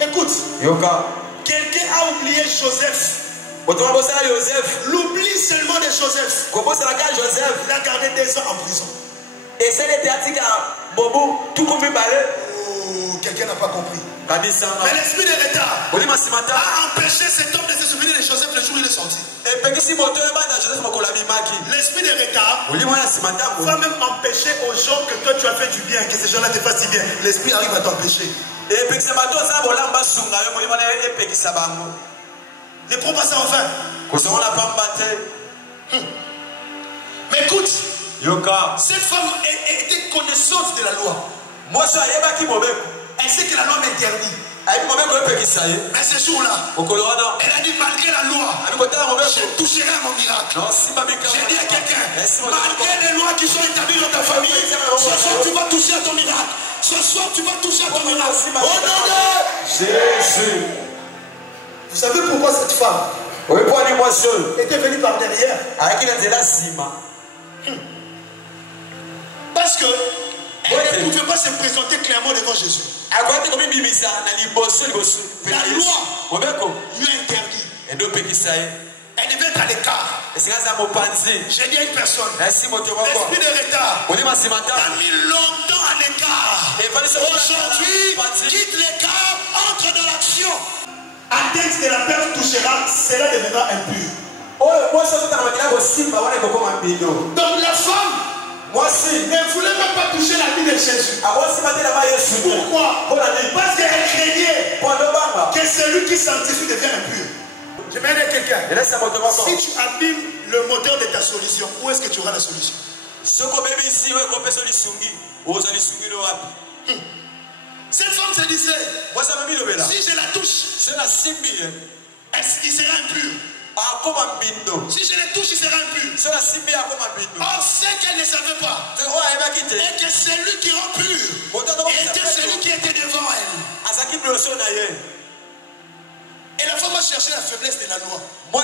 Écoute, quelqu'un a oublié Joseph. L'oubli seulement de Joseph. Il a gardé 2 ans en prison. Oh, quelqu'un n'a pas compris. Mais l'esprit de retard a empêché cet homme de se souvenir de Joseph le jour où il est sorti. L'esprit de retard va même empêcher aux gens que toi tu as fait du bien, que ces gens-là te fassent du bien. L'esprit arrive à t'empêcher. Ne prends pas ça en vain. Mais écoute, cette femme était connaissante de la loi. Elle sait que la loi m'interdit. Mais ce jour-là, elle a dit malgré la loi, je toucherai à mon miracle. J'ai dit à quelqu'un, malgré les lois qui sont établies dans ta famille, ce soir tu vas toucher à ton miracle. Ce soir tu vas toucher à ton miracle. Au nom de Jésus. Vous savez pourquoi cette femme était venue par derrière? Parce que elle ne pouvait pas se présenter clairement devant Jésus. La loi lui a interdit. Elle devait être à l'écart. J'ai dit à une personne, l'esprit de retard t'a mis longtemps à l'écart. Aujourd'hui, quitte l'écart, entre dans l'action. Atteinte de la perte touchera, cela deviendra impur. Donc la femme ne voulait même pas toucher la vie de Jésus. Pourquoi? Parce qu'elle craignait que celui qui sanctifie devienne impur. Je vais dire à quelqu'un, si tu abîmes le moteur de ta solution, où est-ce que tu auras la solution? Cette femme se disait, si je la touche, il sera impur. Si je le touche, il sera impur. On sait qu'elle ne savait pas. Et que celui qui rend pur était celui qui était devant elle. Et la femme a cherché la faiblesse de la loi. La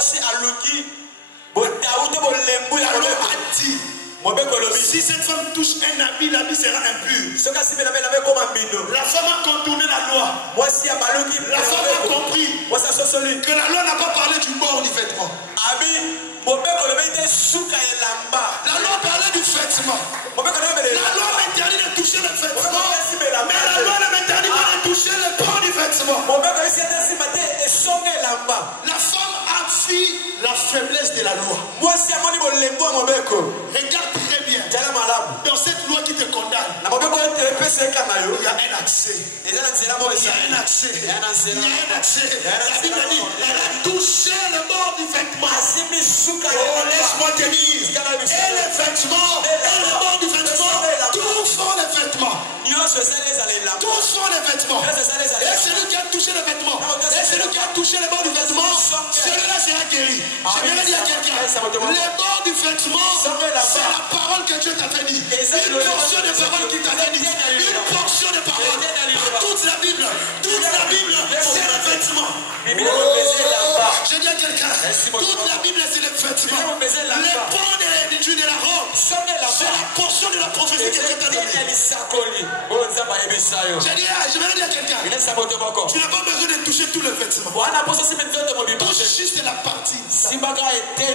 loi a dit, si cette femme touche un habit, l'habit sera impur. La femme a contourné la loi. La femme a compris que la loi n'a pas parlé du bord du vêtement. La loi parlait du vêtement. La loi m'interdit de toucher le vêtement. Mais la loi ne m'interdit pas de toucher le bord du vêtement. La femme a vu la faiblesse de la loi. Regarde très bien. Dans cette loi qui te condamne, il y a un accès. Il y a un accès. Il y a un accès. La Bible dit, elle a touché le bord du vêtement. Oh, laisse-moi te dire. Et les vêtements, et le bord du vêtement, tous font les vêtements. Tous font les vêtements. Et celui qui a touché le vêtement, et celui qui a touché le bord du vêtement, celui-là sera guéri. Je vais dire à quelqu'un, le bord du vêtement, c'est la parole que Dieu t'a fait dire. Une portion de parole qu'il t'a fait dire. Une portion de parole. Toute la Bible, c'est le vêtement. Je dis à quelqu'un, toute la Bible c'est le vêtement. Le pont de la robe, c'est la portion de la prophétie que Dieu t'a donnée. Je vais dire à quelqu'un, tu n'as pas besoin de toucher tout le vêtement. Touche juste la partie.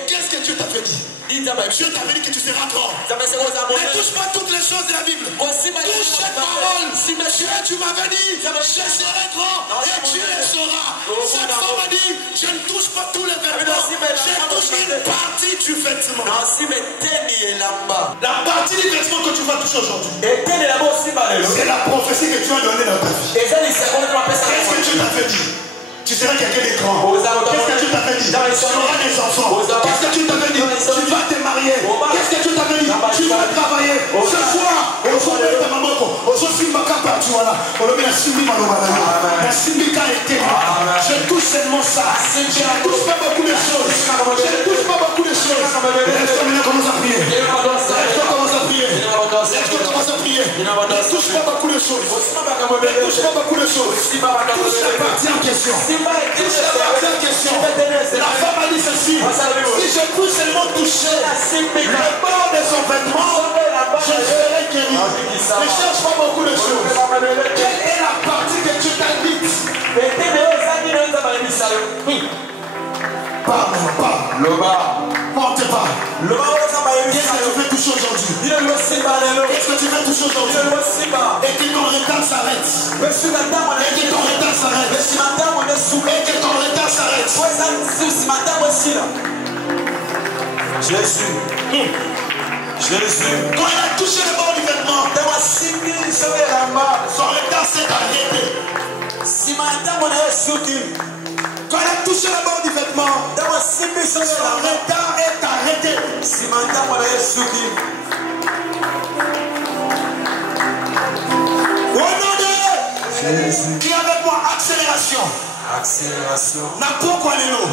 Qu'est-ce que Dieu t'a fait dire? Dieu t'a fait dire que tu seras grand. Ne touche pas toutes les choses de la Bible. Touche cette parole. Tu m'avais dit, je serai grand et tu le sauras. Cette femme a dit, je ne touche pas tous les vêtements. Je touche une partie du vêtement. La partie du vêtement que tu vas toucher aujourd'hui, c'est la prophétie que tu as donnée dans ta vie. Qu'est-ce que Dieu t'a fait dire? Tu seras quelqu'un de grand. Qu'est-ce que Dieu t'a fait dire? Tu auras des enfants. Qu'est-ce que Dieu t'a fait dire? Tu vas te marier. Qu'est-ce que Dieu t'a fait dire? Tu vas travailler. Ce soir, aujourd'hui, ta maman, aujourd'hui, ma capa, tu vois là. On le met à Simbi Malobala. La Simbi a été. Je touche seulement ça. Je ne touche pas beaucoup de choses. Je ne touche pas beaucoup de choses. choses. Ne touche pas beaucoup de choses. Touche la partie en question. Touche la partie en question. La femme a dit ceci. Si je peux seulement toucher le bord de son vêtement, je serai guéri. Ne cherche pas beaucoup de choses. Quelle est la partie que Dieu t'a dite? Parle. Monte pas. Qu'est-ce que tu veux toucher aujourd'hui? Qu'est-ce que tu veux toucher aujourd'hui? Et que ton retard s'arrête. Et que ton retard s'arrête. Et que ton retard s'arrête. Jésus. Quand il a touché le bord du vêtement, son retard s'est arrêté. Quand il a touché le bord du vêtement, son retard est arrêté. Au nom de Jésus. Qui avec moi? Accélération. N'importe lelo.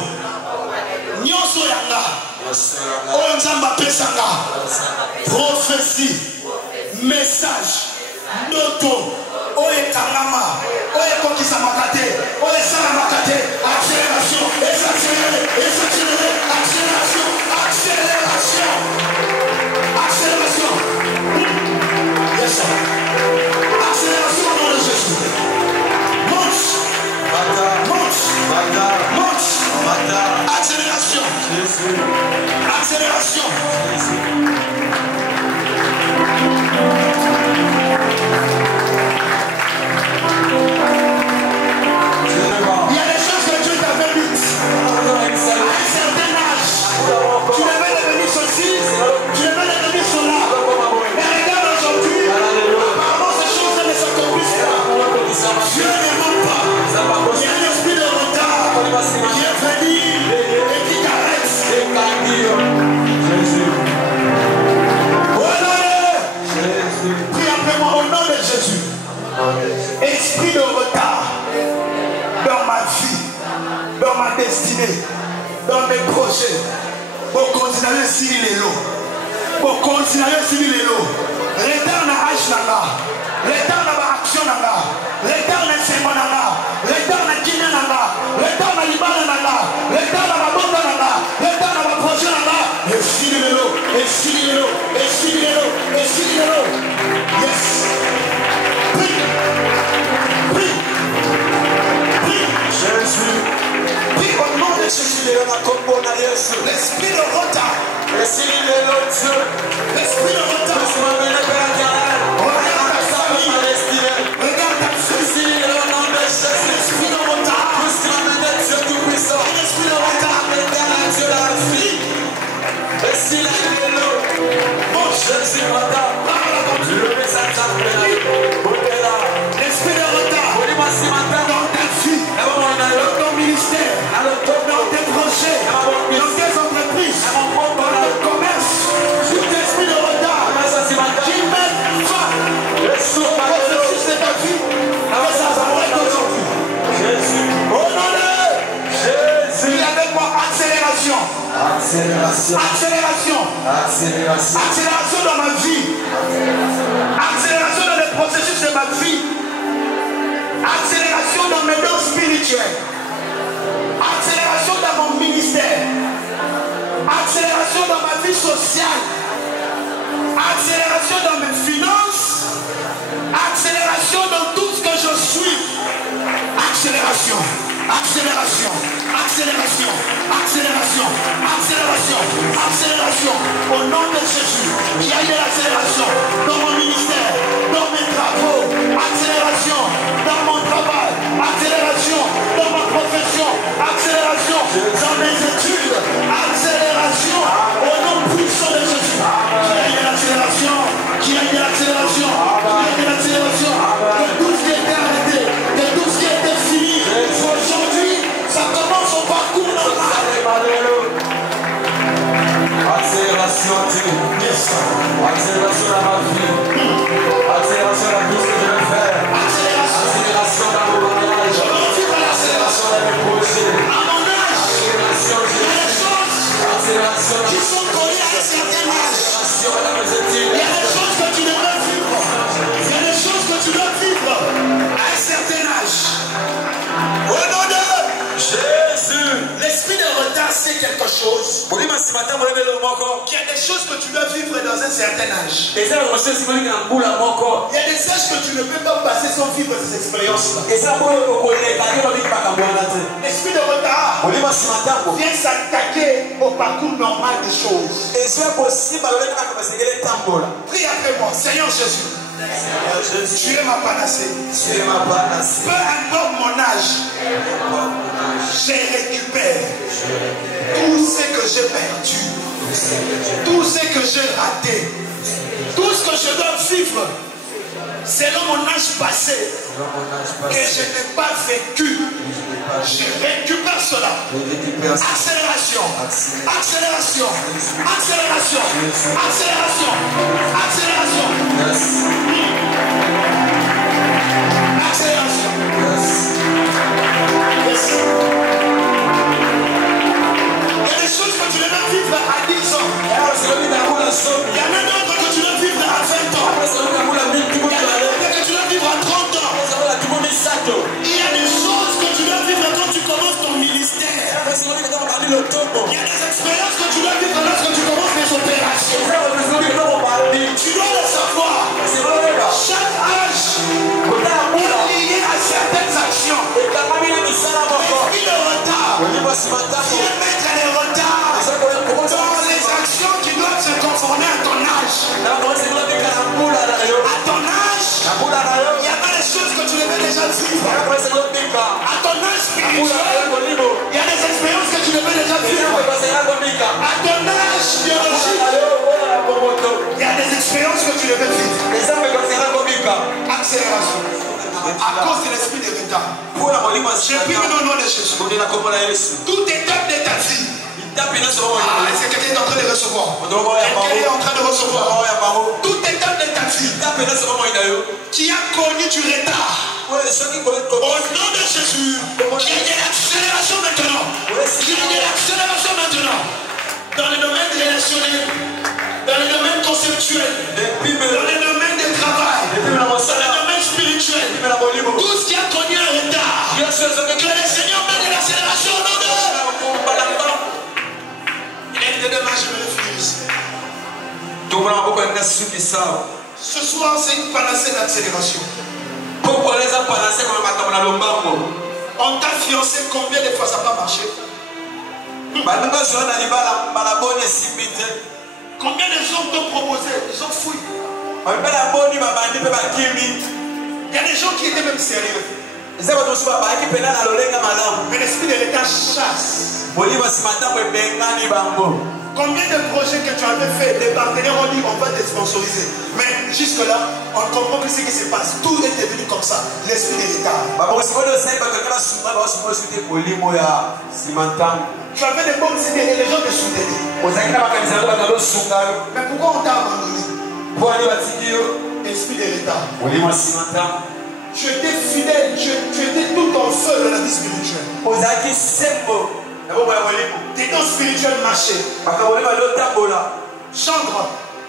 Nyonso yanga. Oyo nzamba pesanga. Prophétie. Message. Noto. Oye Kalama. Oye Kokisa Makate. Oye Sala Makate. Accélération. Accélération. Yes, sir. Accélération au nom de Jésus. Monte. Accélération. Il y a des choses que Dieu t'avait dites. À un certain âge, tu devais devenir ceci, tu devais devenir cela. Mais regarde aujourd'hui, apparemment ces choses ne s'accomplissent pas. Dieu ne ment pas. Il y a un esprit de retard qui est venu et qui t'arrête. Prie après moi au nom de Jésus. Esprit de retard dans ma vie, dans ma destinée, dans mes projets. Pour continuer sur les lots. Pour continuer sur les lots. Retard na âge nanga. Retard na action nanga. Retard na enseignement nanga. Retard na kiné nanga. Retard na libana nanga. Retard na babonda nanga. Retard na projet nanga. Et sur les lots. Yes. Prie. Jésus. Prie au nom de Jésus. L'esprit de retard. L'esprit de retard. Regarde ta famille. Regarde ta famille. L'esprit de retard. L'esprit de retard. Bon Jésus, l'esprit de retard dans ta vie, dans ton ministère, dans tes projets, dans tes entreprises, dans le commerce, tout esprit de retard qui met fin au processus de ta vie, que ça s'arrête aujourd'hui. Jésus. Au nom de Jésus. Dis avec moi accélération. Accélération dans ma vie. Accélération dans les processus de ma vie. Accélération dans mes dons spirituels. Accélération dans mon ministère. Accélération dans ma vie sociale. Accélération dans mes finances. Accélération dans tout ce que je suis. Accélération. Au nom de Jésus, qu'il y ait de l'accélération dans mon ministère, dans mes travaux, accélération dans mon travail, accélération dans ma profession, accélération dans mes études, accélération au nom puissant de Jésus. Qu'il y ait de l'accélération, que tout ce qui était arrêté, que tout ce qui était fini, aujourd'hui, ça commence au parcours normal. Accélération dans ma vie. Accélération dans tout ce que je vais faire. Accélération dans mon mariage. Accélération dans mes projets. Accélération qui sont collées à un certain âge. Il y a des choses que tu devrais vivre. Il y a des choses que tu dois vivre. vivre dans un certain âge. Il y a des âges que tu ne peux pas passer sans vivre ces expériences-là. L'esprit de retard vient s'attaquer au parcours normal des choses. Prie après moi, Seigneur Jésus. Tu es ma panacée. Peu importe mon âge, je récupère tout ce que j'ai perdu, tout ce que j'ai raté, tout ce que je dois vivre selon mon âge passé que je n'ai pas vécu. Je récupère cela. Accélération, accélération, accélération, accélération, accélération, accélération. Yes. Il y a des choses que tu devais vivre à 10 ans. Il y en a d'autres que tu dois vivre à 20 ans. Il y a d'autres que tu dois vivre à 30 ans. Il y a des choses que tu dois vivre quand tu commences ton ministère. Il y a des expériences que tu dois vivre lorsque tu commences les opérations. Tu dois le savoir. Chaque âge est lié à certaines actions. L'esprit de retard vient mettre les retards dans les actions qui doivent se conformer à ton âge. À ton âge, il y a pas des choses que tu devais déjà vivre. À ton âge spirituel, il y a des expériences que tu devais déjà vivre. À ton âge biologique, il y a des expériences que tu devais vivre. Accélération. À cause de l'esprit de retard. Je prie dans le nom de Jésus. Toute étape de ta vie. C'est quelqu'un qui est en train de recevoir. Quelqu'un est en train de recevoir. Toute étape de ta vie qui a connu du retard. Au nom de Jésus, il y a de l'accélération maintenant. Il y a de l'accélération maintenant. Dans le domaine relationnel, dans le domaine conceptuel, dans le domaine du travail, dans le domaine spirituel, tout ce qui a connu un retard, que le Seigneur mette de l'accélération au nom de. Il est demain, je vais le finir ici. Ce soir, c'est une panacée d'accélération. On t'a fiancé combien de fois ça n'a pas marché? Combien de gens t'ont proposé? Ils ont fouillé. Il y a des gens qui étaient même sérieux. Mais l'esprit de l'État chasse. Combien de projets que tu avais fait, les partenaires ont dit on va te sponsoriser. Mais jusque-là, on comprend que ce qui se passe, tout est devenu comme ça. L'esprit de l'État. Tu avais des bonnes idées et les gens te soutenaient. Mais pourquoi on t'a abandonné? Esprit de l'État. Tu étais fidèle, tu étais tout en feu de la vie spirituelle. Tes dons spirituels marchaient. Chandra,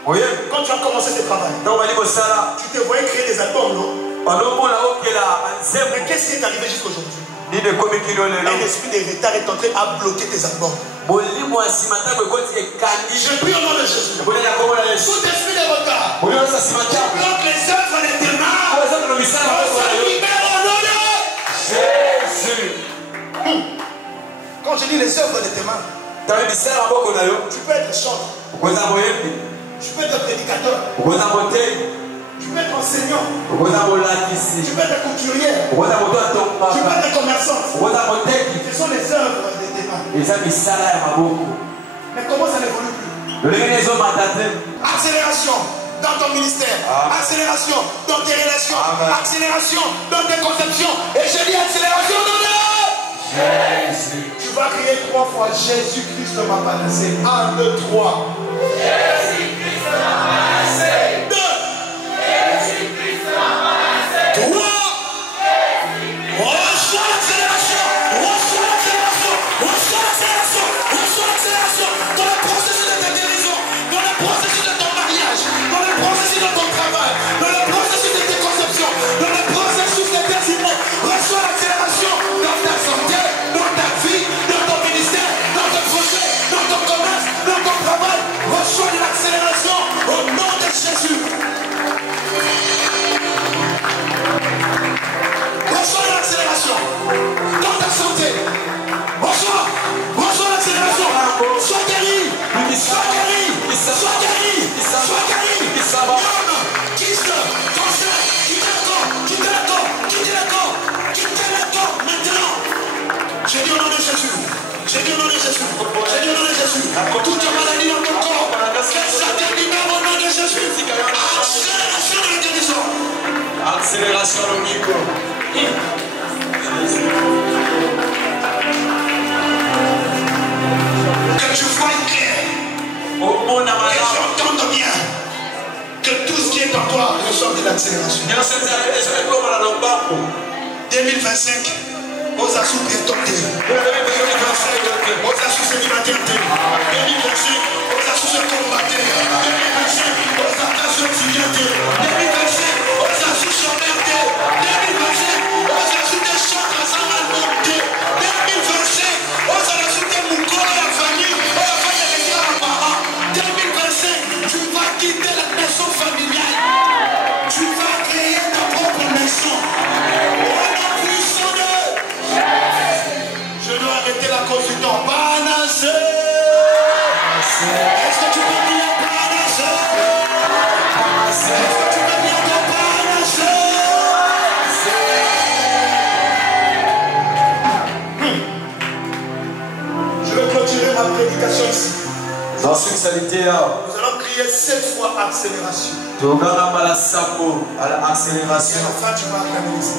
quand tu as commencé ce travail, tu te voyais créer des albums, non? Mais qu'est-ce qui est arrivé jusqu'aujourd'hui? Un esprit de retard est entré à bloquer tes albums. Je prie au nom de Jésus. Tout esprit de retard qui bloque les œuvres de tes mains, on se libère au nom de Jésus. Quand je dis les œuvres de tes mains, tu peux être chanteur, tu peux être prédicateur, tu peux être enseignant, tu peux être couturière, tu peux être commerçant. Ce sont les œuvres de tes mains. Mais comment ça n'évolue plus? Accélération dans ton ministère, accélération dans tes relations, accélération dans tes conceptions. Et je dis accélération dans le Jésus. Tu vas crier 3 fois Jésus-Christ m'a panacé. 1, 2, 3. Jésus-Christ m'a panacé. 2. Jésus-Christ m'a panacé. 3. Reçois l'accélération. Reçois l'accélération. Reçois l'accélération. Reçois l'accélération. Dans le processus de ta guérison. Dans le processus de ton mariage. Dans le processus de ton travail. Dans le processus de tes conceptions. Dans le processus de tes immeubles. Reçois l'accélération dans ta santé. Dans ta vie, dans ton ministère, dans ton projet, dans ton commerce, dans ton travail, reçois de l'accélération. l'accélération. 2025, aux assous prétendés. 2025, aux assous célibataires. 2025, aux assous combattants. 2025, aux assous étudiants. 2025, aux assous chômeurs. 2025, aux assous des chants sans album. 2025, aux assous des moukos et la famille. Et la famille des grands-parents. 2025, tu vas quitter la maison familiale. Tu vas créer ta propre maison. Je dois arrêter la cause du temps. Panacée. Est-ce que tu peux dire panacée? Est-ce que tu peux dire ton panacée? Je vais clôturer ma prédication ici. Nous allons crier 7 fois accélération. Et enfin, tu vas acclamer ici.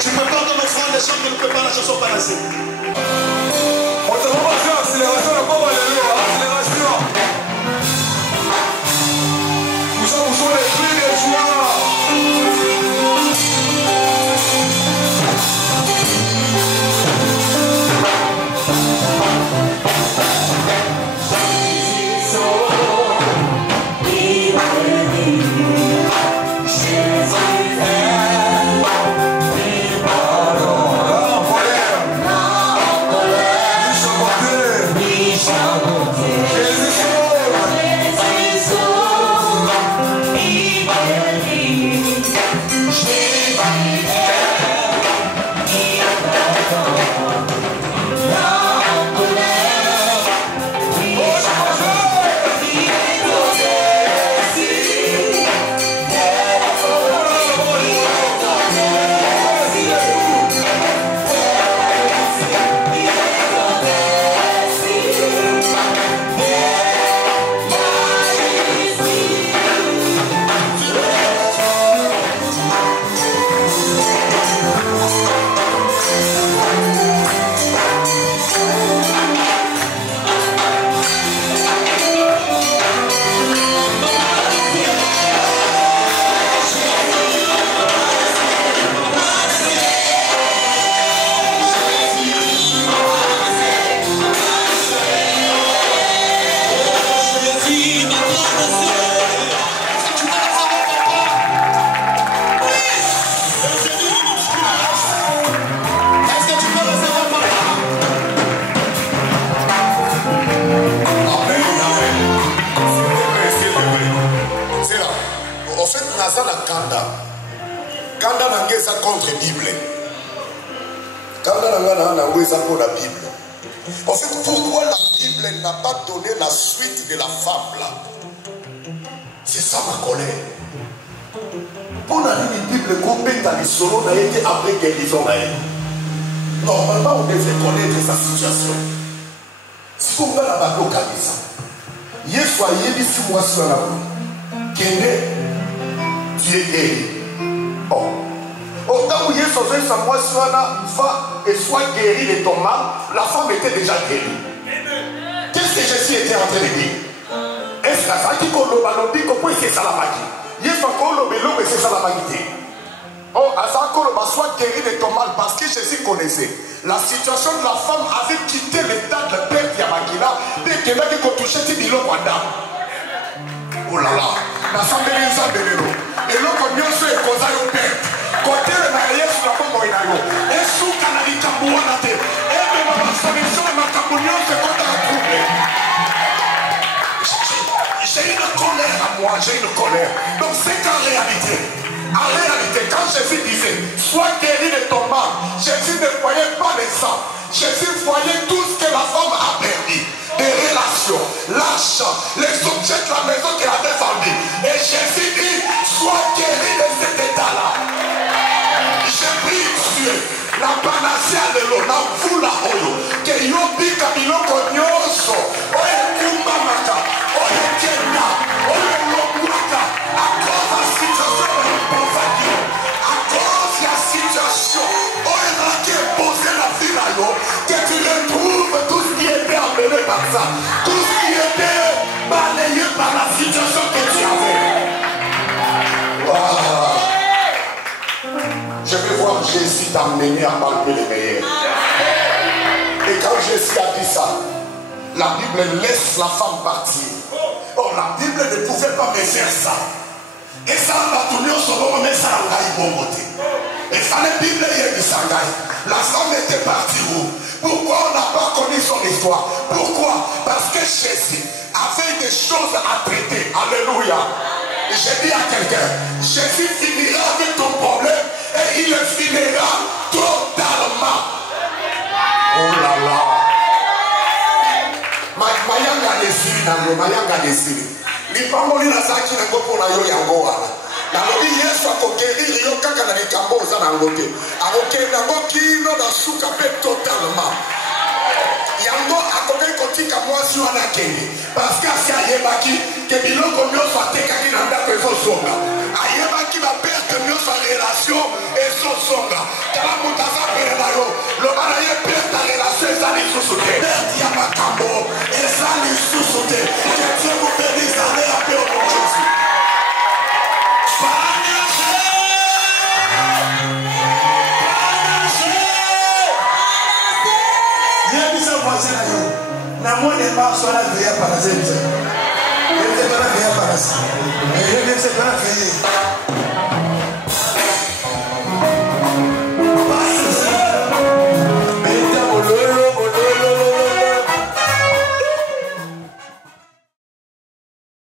Tu peux pas comme offrande des gens qui ne peuvent pas la chanson panacée. On te va faire accélération, on va accélération. Nous sommes les cris des joies. Kanda nangeza contre Bible. Kanda nangana nangeza pour la Bible. En fait, pourquoi la Bible n'a pas donné la suite de la fable là? C'est ça ma colère. Pour la Bible, combien dans les solos n'a été après guérison. Normalement, on devrait connaître sa situation. Si on va la battre au Kabisa, Yesu a yébi si moi sur la roue. Kende, tu es guéri. Oh. Autant où Yesu a fait sa moi sur la va et soit guéri de ton mal, la femme était déjà guérie. Qu'est-ce que Jésus était en train de dire? Est-ce que ça dit qu'on l'a dit qu'on c'est ça la magie? Yesu a qu'on l'a dit c'est ça la magie. Oh, Azakolo soit guéri de ton mal parce que Jésus connaissait. La situation de la femme avait quitté l'état de père Yamagila dès qu'elle a touché Tibilo Wanda. Oh là là, la femme de l'Inza de l'Héro. Et l'autre, on y a causé au père. Côté le mariage, la femme au Inayo. Et sous Canadi Kabouanate. Et même ma solution, ma Kabounion, c'est quand on a trouvé. J'ai moi, j'ai une colère. Donc c'est qu'en réalité, quand Jésus disait, sois guéri de ton mal, Jésus ne voyait pas les sangs. Jésus voyait tout ce que la femme a perdu. Des relations, l'argent, les objets de la maison qu'elle avait vendus. Et Jésus dit, sois guéri de cet état-là. J'ai pris Dieu, la panacea de l'eau, la foula oyo, que yobi kabiloko nyoso, oye kumbamaka, oye kenda, oye lobuaka, à cause de la situation de l'imposation, à cause de la situation, oye qui est posé la vie là, que tu retrouves tout ce qui était amené par ça, tout ce qui était balayé par la situation que tu avais. Wow. Je vais voir Jésus t'amener à palper les meilleurs. Et quand Jésus a dit ça, la Bible laisse la femme partir. Or, la Bible ne pouvait pas me faire ça. Et ça m'a tourné au second, mais ça n'a pas monté. Et ça, la Bible est du Sangaï. La femme était partie où? Pourquoi on n'a pas connu son histoire? Pourquoi? Parce que Jésus avait des choses à traiter. Alléluia. Et j'ai dit à quelqu'un, Jésus finira avec ton problème et il le finira totalement. Oh là là. Mayanga desiri nango, mayanga desiri. Lipango lina zaki nango pona yo yango wana. Nalobi Yesu akoguérir yo kaka na likambo oza nango te. Akokende nango kino na suka pe totalement. Yango akoki kotika mwasi wana kende. Parce que asi ayebaki ke biloko nyonso atekaki na ndako ezosonga. Ayebaki baperte nyonso ya relation ezosonga. Kala moto aza pene na yo loba na ye perte ya relation eza lisusu te. Perte ya makambo eza lisusu te. Que Dieu vous bénisse. Allez appeler au nom de Jésus. Na moi de mars on a veillé par la zéro. Il était pas veillé par la zéro. Il était pas veillé.